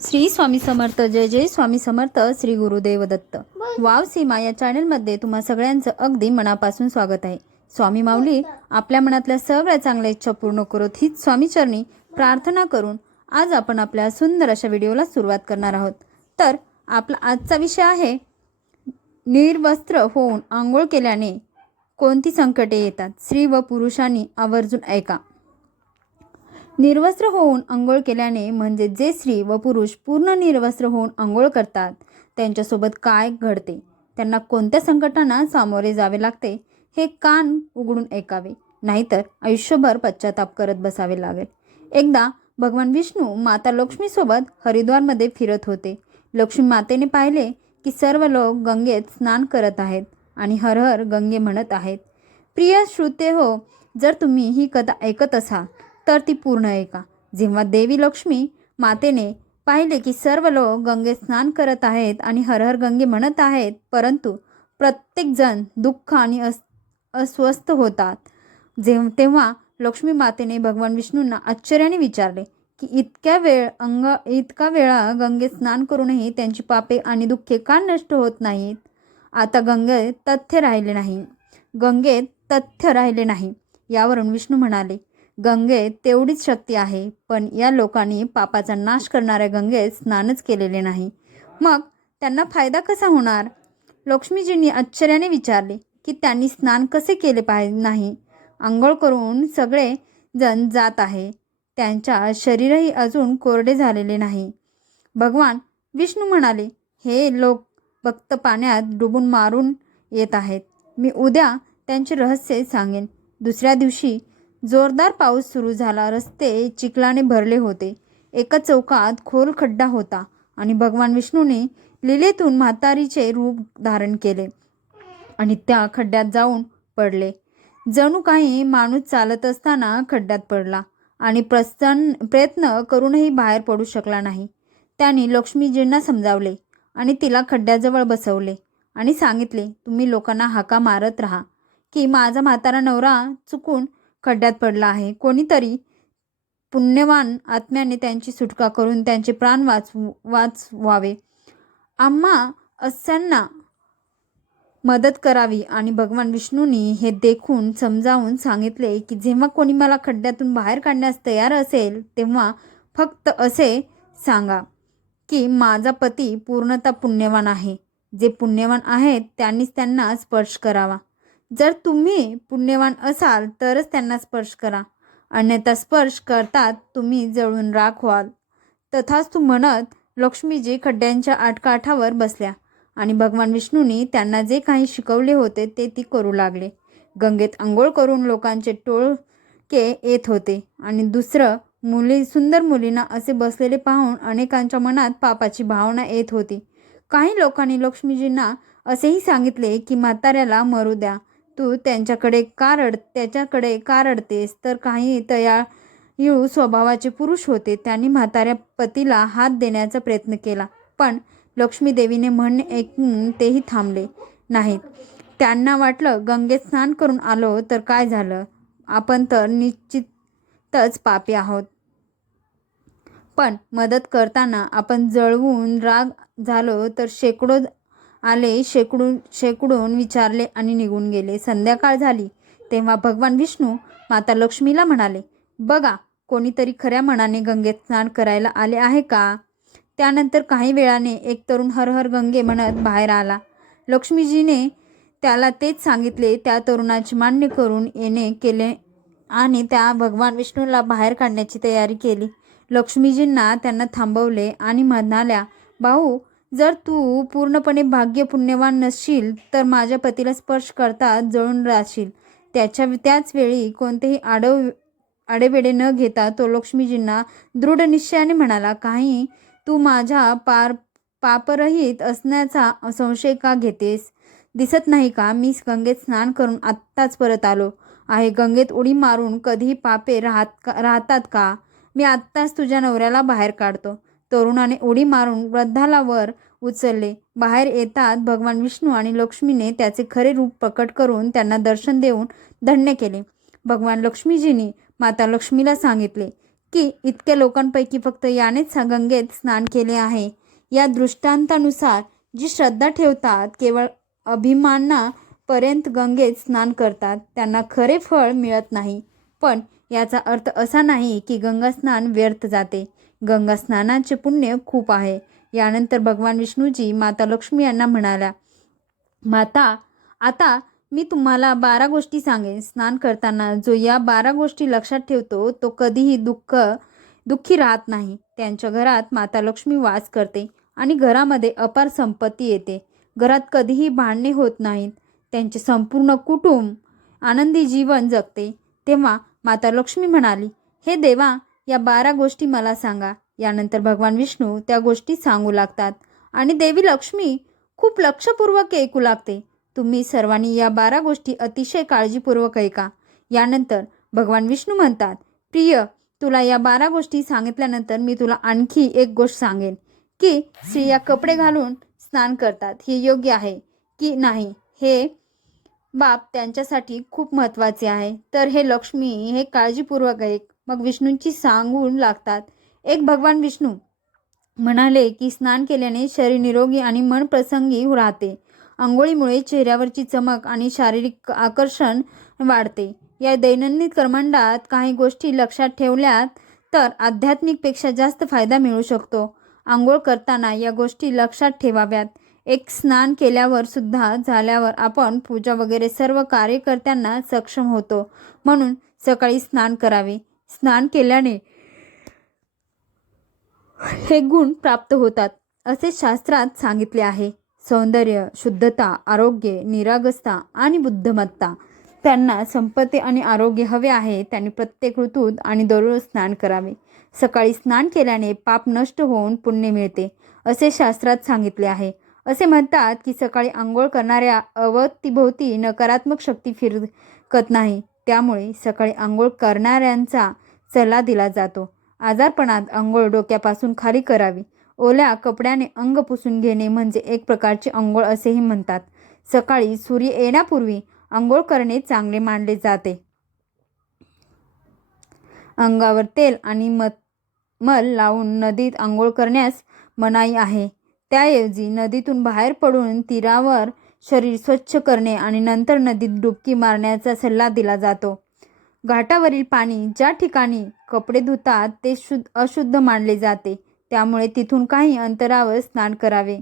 श्री स्वामी समर्थ. जय जय Swami Samarth. Shri Gurudev Datta. Wow सीमा या चॅनलमध्ये तुम्हा सगळ्यांचं अगदी मनापासून स्वागत आहे. स्वामी माऊली आपल्या मनातल्या सगळ्या चांगल्या इच्छा पूर्ण करोत हीच स्वामीचरणी प्रार्थना करून आज आपण आपल्या सुंदर अशा व्हिडिओला सुरुवात करणार आहोत. तर आपला आजचा विषय आहे निर्वस्त्र होऊन आंघोळ केल्याने कोणती संकटे येतात. स्त्री व पुरुषांनी आवर्जून ऐका. निर्वस्त्र होऊन अंघोळ केल्याने म्हणजे जे स्त्री व पुरुष पूर्ण निर्वस्त्र होऊन अंघोळ करतात त्यांच्यासोबत काय घडते, त्यांना कोणत्या संकटांना सामोरे जावे लागते हे कान उघडून ऐकावे, नाहीतर आयुष्यभर पश्चाताप करत बसावे लागेल. एकदा भगवान विष्णू माता लक्ष्मीसोबत हरिद्वारमध्ये फिरत होते. लक्ष्मी मातेने पाहिले की सर्व लोक गंगेत स्नान करत आहेत आणि हर हर गंगे म्हणत आहेत. प्रिय श्रोते हो, जर तुम्ही ही कथा ऐकत असाल तर ती पूर्ण ऐका. जेव्हा देवी लक्ष्मी मातेने पाहिले की सर्व लोक गंगेत स्नान करत आहेत आणि हर हर गंगे म्हणत आहेत, परंतु प्रत्येकजण दुःख आणि अस्वस्थ होतात, तेव्हा लक्ष्मी मातेने भगवान विष्णूंना आश्चर्याने विचारले की इतका वेळा गंगेत स्नान करूनही त्यांची पापे आणि दुःखे का नष्ट होत नाहीत. आता गंगेत तथ्य राहिले नाही. यावरून विष्णू म्हणाले, गंगेत तेवढीच शक्ती आहे, पण या लोकांनी पापाचा नाश करणाऱ्या गंगेत स्नानच केलेले नाही, मग त्यांना फायदा कसा होणार. लक्ष्मीजींनी आश्चर्याने विचारले की त्यांनी स्नान कसे केले नाही. आंघोळ करून सगळे जण जात आहे, त्यांच्या शरीरही अजून कोरडे झालेले नाही. भगवान विष्णू म्हणाले, हे लोक फक्त पाण्यात डुबून मारून येत आहेत. मी उद्या त्यांचे रहस्य सांगेन. दुसऱ्या दिवशी जोरदार पाऊस सुरू झाला. रस्ते चिखलाने भरले होते. एका चौकात खोल खड्डा होता आणि भगवान विष्णूने लीलेतून म्हातारीचे रूप धारण केले आणि त्या खड्ड्यात जाऊन पडले. जणू काही माणूस चालत असताना खड्ड्यात पडला आणि प्रयत्न करूनही बाहेर पडू शकला नाही. त्यांनी लक्ष्मीजींना समजावले आणि तिला खड्ड्याजवळ बसवले आणि सांगितले, तुम्ही लोकांना हाका मारत राहा की माझा म्हातारा नवरा चुकून खड्ड्यात पडला आहे. कोणीतरी पुण्यवान आत्म्याने त्यांची सुटका करून त्यांचे प्राण वाचवावे. आम्हा असांना मदत करावी. आणि भगवान विष्णूंनी हे देखून समजावून सांगितले की जेव्हा कोणी मला खड्ड्यातून बाहेर काढण्यास तयार असेल तेव्हा फक्त असे सांगा की माझा पती पूर्णतः पुण्यवान आहे. जे पुण्यवान आहेत त्यांनीच त्यांना स्पर्श करावा. जर तुम्ही पुण्यवान असाल तरच त्यांना स्पर्श करा, अन्यथा स्पर्श करतात तुम्ही जळून राख व्हाल. तथास्तु म्हणत लक्ष्मीजी खड्ड्यांच्या आठकाठावर बसल्या आणि भगवान विष्णूंनी त्यांना जे काही शिकवले होते ते ती करू लागले. गंगेत आंघोळ करून लोकांचे टोळके येत होते आणि सुंदर मुलींना असे बसलेले पाहून अनेकांच्या मनात पापाची भावना येत होती. काही लोकांनी लक्ष्मीजींना असेही सांगितले की म्हाताऱ्याला मरू द्या, तू त्याच्याकडे का रडतेस. तर काही तयाळू स्वभावाचे पुरुष होते. त्यांनी म्हाताऱ्या पतीला हात देण्याचा प्रयत्न केला, पण लक्ष्मी देवीने म्हणणे ऐकून तेही थांबले नाहीत. त्यांना वाटलं, गंगेत स्नान करून आलो तर काय झालं, आपण तर निश्चितच पापी आहोत. पण मदत करताना आपण जळवून राग झालो तर शेकडून विचारले आणि निघून गेले. संध्याकाळ झाली तेव्हा भगवान विष्णू माता लक्ष्मीला म्हणाले, बघा, कोणीतरी खऱ्या मनाने गंगेत स्नान करायला आले आहे का. त्यानंतर काही वेळाने एक तरुण हर हर गंगे म्हणत बाहेर आला. लक्ष्मीजीने त्याला तेच सांगितले. त्या तरुणाचे मान्य करून येणे केले आणि त्या भगवान विष्णूला बाहेर काढण्याची तयारी केली. लक्ष्मीजींना त्यांना थांबवले आणि म्हणाल्या, भाऊ, जर तू पूर्णपणे पुण्यवान नसशील तर माझ्या पतीला स्पर्श करता जळून राहशील. त्याच वेळी कोणतेही आडेवेडे न घेता तो लक्ष्मीजींना दृढ निश्चयाने म्हणाला, काही तू माझ्या पापरहित असण्याचा संशय का घेतेस. दिसत नाही का मी गंगेत स्नान करून आत्ताच परत आलो आहे. गंगेत उडी मारून कधीही पापे राहतात का. मी आत्ताच तुझ्या नवऱ्याला बाहेर काढतो. तरुणाने उडी मारून वृद्धाला वर उचलले. बाहेर येतात भगवान विष्णू आणि लक्ष्मीने त्याचे खरे रूप प्रकट करून त्यांना दर्शन देऊन धन्य केले. भगवान लक्ष्मीजींनी माता लक्ष्मीला सांगितले की इतक्या लोकांपैकी फक्त यानेच गंगेत स्नान केले आहे. या दृष्टांतानुसार जी श्रद्धा ठेवतात, केवळ अभिमानापर्यंत गंगेत स्नान करतात, त्यांना खरे फळ मिळत नाही. पण याचा अर्थ असा नाही की गंगा स्नान व्यर्थ जाते. गंगा स्नानाचे पुण्य खूप आहे. यानंतर भगवान विष्णूजी माता लक्ष्मी यांना म्हणाल्या, माता, आता मी तुम्हाला 12 गोष्टी सांगेन. स्नान करताना जो या 12 गोष्टी लक्षात ठेवतो तो कधीही दुःखी राहत नाही. त्यांच्या घरात माता लक्ष्मी वास करते आणि घरामध्ये अपार संपत्ती येते. घरात कधीही भांडणे होत नाहीत. त्यांचे संपूर्ण कुटुंब आनंदी जीवन जगते. तेव्हा माता लक्ष्मी म्हणाली, हे देवा, या 12 गोष्टी मला सांगा. यानंतर भगवान विष्णू त्या गोष्टी सांगू लागतात आणि देवी लक्ष्मी खूप लक्षपूर्वक ऐकू लागते. तुम्ही सर्वांनी या 12 गोष्टी अतिशय काळजीपूर्वक ऐका. यानंतर भगवान विष्णू म्हणतात, प्रिय, तुला या 12 गोष्टी सांगितल्यानंतर मी तुला आणखी एक गोष्ट सांगेन की स्त्रिया कपडे घालून स्नान करतात हे योग्य आहे की नाही, हे बाब त्यांच्यासाठी खूप महत्त्वाचे आहे. तर हे लक्ष्मी, हे काळजीपूर्वक ऐक. मग विष्णूंची सांगून लागतात. एक भगवान विष्णू म्हणाले की स्नान केल्याने शरीर निरोगी आणि मन प्रसंगी राहते. अंघोळीमुळे चेहऱ्यावरची चमक आणि शारीरिक आकर्षण वाढते. या दैनंदिन कर्मकांडात काही गोष्टी लक्षात ठेवल्यात तर आध्यात्मिकपेक्षा जास्त फायदा मिळू शकतो. आंघोळ करताना या गोष्टी लक्षात ठेवाव्यात. एक स्नान केल्यावर सुद्धा झाल्यावर आपण पूजा वगैरे सर्व कार्य करताना सक्षम होतो. म्हणून सकाळी स्नान करावे. स्नान केल्याने हे गुण प्राप्त होतात असे शास्त्रात सांगितले आहे. सौंदर्य, शुद्धता, आरोग्य, निरागसता आणि बुद्धिमत्ता. त्यांना संपत्ती आणि आरोग्य हवे आहे. त्यांनी प्रत्येक ऋतूत आणि दररोज स्नान करावे. सकाळी स्नान केल्याने पाप नष्ट होऊन पुण्य मिळते असे शास्त्रात सांगितले आहे. असे म्हणतात की सकाळी आंघोळ करणाऱ्या अवतीभोवती नकारात्मक शक्ती फिरकत नाही. त्यामुळे सकाळी आंघोळ करणाऱ्यांचा सल्ला दिला जातो. आजारपणात आंघोळ डोक्यापासून खाली करावी. ओल्या कपड्याने अंग पुसून घेणे म्हणजे एक प्रकारची आंघोळ असेही म्हणतात. सकाळी सूर्य येण्यापूर्वी आंघोळ करणे चांगले मानले जाते. अंगावर तेल आणि मल लावून नदीत आंघोळ करण्यास मनाई आहे. त्याऐवजी नदीतून बाहेर पडून तीरावर शरीर स्वच्छ करणे आणि नंतर नदीत डुबकी मारण्याचा सल्ला दिला जातो. घाटावरील पाणी ज्या ठिकाणी कपडे धुतात ते अशुद्ध मानले जाते. त्यामुळे तिथून काही अंतरावर स्नान करावे.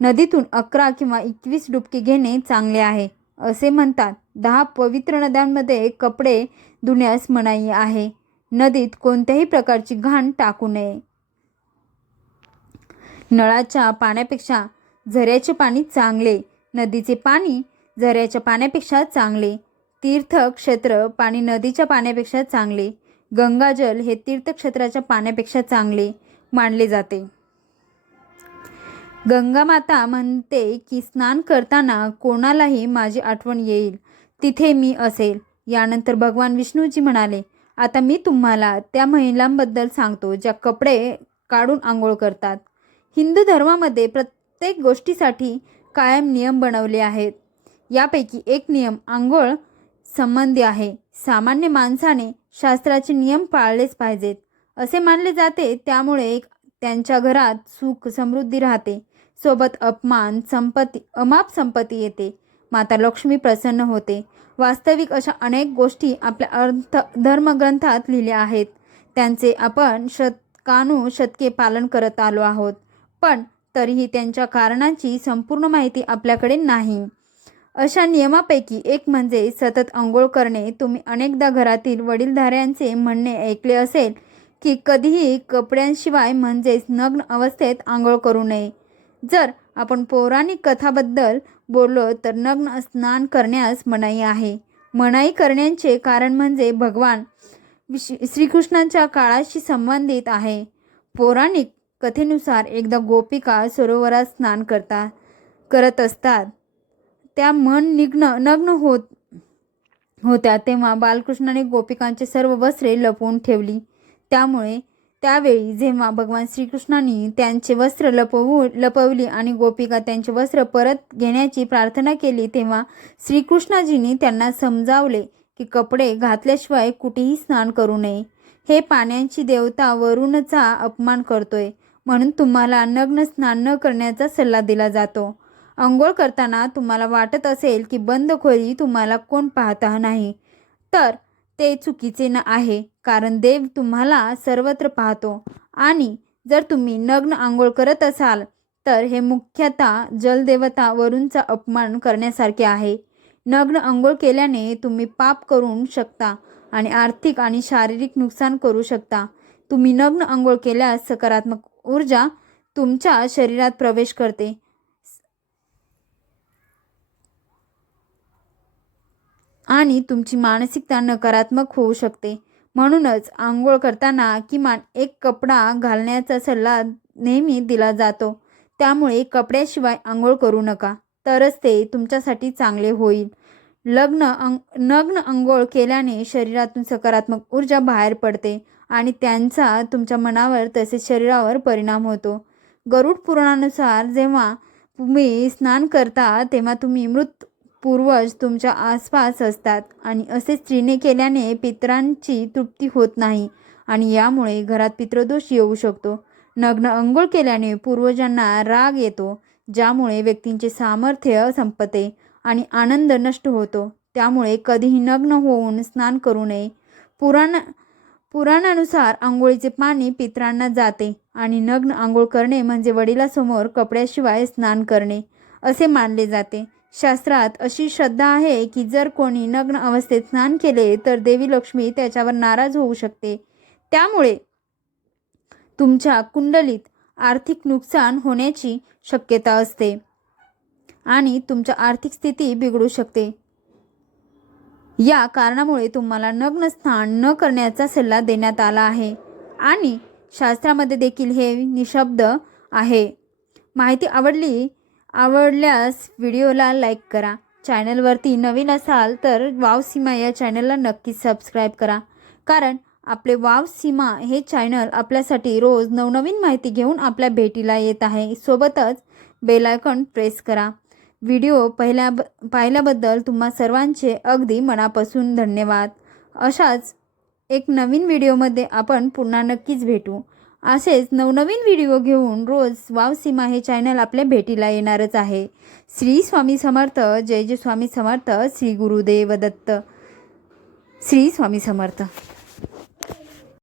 नदीतून 11 किंवा 21 डुबकी घेणे चांगले आहे असे म्हणतात. 10 पवित्र नद्यांमध्ये कपडे धुण्यास मनाई आहे. नदीत कोणत्याही प्रकारची घाण टाकू नये. नळाच्या पाण्यापेक्षा झऱ्याचे पाणी चांगले. नदीचे पाणी झऱ्याच्या पाण्यापेक्षा चांगले. तीर्थक्षेत्र पाणी नदीच्या पाण्यापेक्षा चांगले. गंगाजल हे तीर्थक्षेत्राच्या पाण्यापेक्षा चांगले मानले जाते. गंगा माता म्हणते की स्नान करताना कोणालाही माझी आठवण येईल तिथे मी असेल. यानंतर भगवान विष्णूजी म्हणाले, आता मी तुम्हाला त्या महिलांबद्दल सांगतो ज्या कपडे काढून आंघोळ करतात. हिंदू धर्मामध्ये प्रत्येक गोष्टीसाठी कायम नियम बनवले आहेत. यापैकी एक नियम आंघोळ संबंधी आहे. सामान्य माणसाने शास्त्राचे नियम पाळलेच पाहिजेत असे मानले जाते. त्यामुळे त्यांच्या घरात सुख समृद्धी राहते. सोबत अमाप संपत्ती येते. माता लक्ष्मी प्रसन्न होते. वास्तविक अशा अनेक गोष्टी आपल्या धर्मग्रंथात लिहिल्या आहेत. त्यांचे आपण शतकानुशतके पालन करत आलो आहोत. पण तरीही त्यांच्या कारणांची संपूर्ण माहिती आपल्याकडे नाही. अशा नियमापैकी एक म्हणजे सतत आंघोळ करणे. तुम्ही अनेकदा घरातील वडीलधाऱ्यांचे म्हणणे ऐकले असेल की कधीही कपड्यांशिवाय म्हणजेच नग्न अवस्थेत आंघोळ करू नये. जर आपण पौराणिक कथाबद्दल बोललो तर नग्न स्नान करण्यास मनाई आहे. मनाई करण्याचे कारण म्हणजे भगवान श्रीकृष्णांच्या काळाशी संबंधित आहे. पौराणिक कथेनुसार एकदा गोपिका सरोवरात स्नान करत असतात. त्या नग्न होत्या तेव्हा बालकृष्णाने गोपिकांचे सर्व वस्त्रे लपवून ठेवली. त्यामुळे त्यावेळी जेव्हा भगवान श्रीकृष्णांनी त्यांचे वस्त्र लपवली आणि गोपिका त्यांचे वस्त्र परत घेण्याची प्रार्थना केली तेव्हा श्रीकृष्णाजींनी त्यांना समजावले की कपडे घातल्याशिवाय कुठेही स्नान करू नये. हे पाण्याची देवता वरुणचा अपमान करतोय, म्हणून तुम्हाला नग्न स्नान न करण्याचा सल्ला दिला जातो. अंघोळ करताना तुम्हाला वाटत असेल की बंद खोली तुम्हाला कोण पाहता नाही, तर ते चुकीचे आहे, कारण देव तुम्हाला सर्वत्र पाहतो. आणि जर तुम्ही नग्न आंघोळ करत असाल तर हे मुख्यतः जलदेवता वरुणचा अपमान करण्यासारखे आहे. नग्न आंघोळ केल्याने तुम्ही पाप करू शकता आणि आर्थिक आणि शारीरिक नुकसान करू शकता. तुम्ही नग्न आंघोळ केल्यास सकारात्मक ऊर्जा तुमच्या शरीरात प्रवेश करते आणि तुमची मानसिकता नकारात्मक होऊ शकते. म्हणूनच आंघोळ करताना किमान एक कपडा घालण्याचा सल्ला नेहमी दिला जातो. त्यामुळे कपड्याशिवाय आंघोळ करू नका, तरच ते तुमच्यासाठी चांगले होईल. नग्न आंघोळ केल्याने शरीरातून सकारात्मक ऊर्जा बाहेर पडते आणि त्यांचा तुमच्या मनावर तसेच शरीरावर परिणाम होतो. गरुड पुराणानुसार जेव्हा तुम्ही स्नान करता तेव्हा तुम्ही मृत पूर्वज तुमच्या आसपास असतात आणि असे स्त्रीने केल्याने पितरांची तृप्ती होत नाही आणि यामुळे घरात पितृदोष येऊ शकतो. नग्न अंघोळ केल्याने पूर्वजांना राग येतो, ज्यामुळे व्यक्तींचे सामर्थ्य संपते आणि आनंद नष्ट होतो. त्यामुळे कधीही नग्न होऊन स्नान करू नये. पुराणानुसार आंघोळीचे पाणी पितरांना जाते आणि नग्न आंघोळ करणे म्हणजे वडिलांसमोर कपड्याशिवाय स्नान करणे असे मानले जाते. शास्त्रात अशी श्रद्धा आहे की जर कोणी नग्न अवस्थेत स्नान केले तर देवी लक्ष्मी त्याच्यावर नाराज होऊ शकते. त्यामुळे तुमच्या कुंडलीत आर्थिक नुकसान होण्याची शक्यता असते आणि तुमची आर्थिक स्थिती बिघडू शकते. या कारणामुळे तुम्हाला नग्न स्नान न करण्याचा सल्ला देण्यात आला आहे आणि शास्त्रामध्ये देखील हे निषिद्ध आहे. माहिती आवडल्यास व्हिडिओला लाईक करा. चॅनलवरती नवीन असाल तर वाव सीमा या चॅनलला नक्कीच सबस्क्राईब करा, कारण आपले वाव सीमा हे चॅनल आपल्यासाठी रोज नवनवीन माहिती घेऊन आपल्या भेटीला येत आहे. सोबतच बेल आयकॉन प्रेस करा. व्हिडिओ पाहिल्याबद्दल तुम्हा सर्वांचे अगदी मनापासून धन्यवाद. अशाच एक नवीन व्हिडिओमध्ये आपण पुन्हा नक्कीच भेटू. असेच नवनवीन व्हिडिओ घेऊन रोज वाव सीमा हे चॅनल आपल्या भेटीला येणारच आहे. श्री स्वामी समर्थ. जय जय स्वामी समर्थ. श्री गुरुदेव दत्त. श्री स्वामी समर्थ.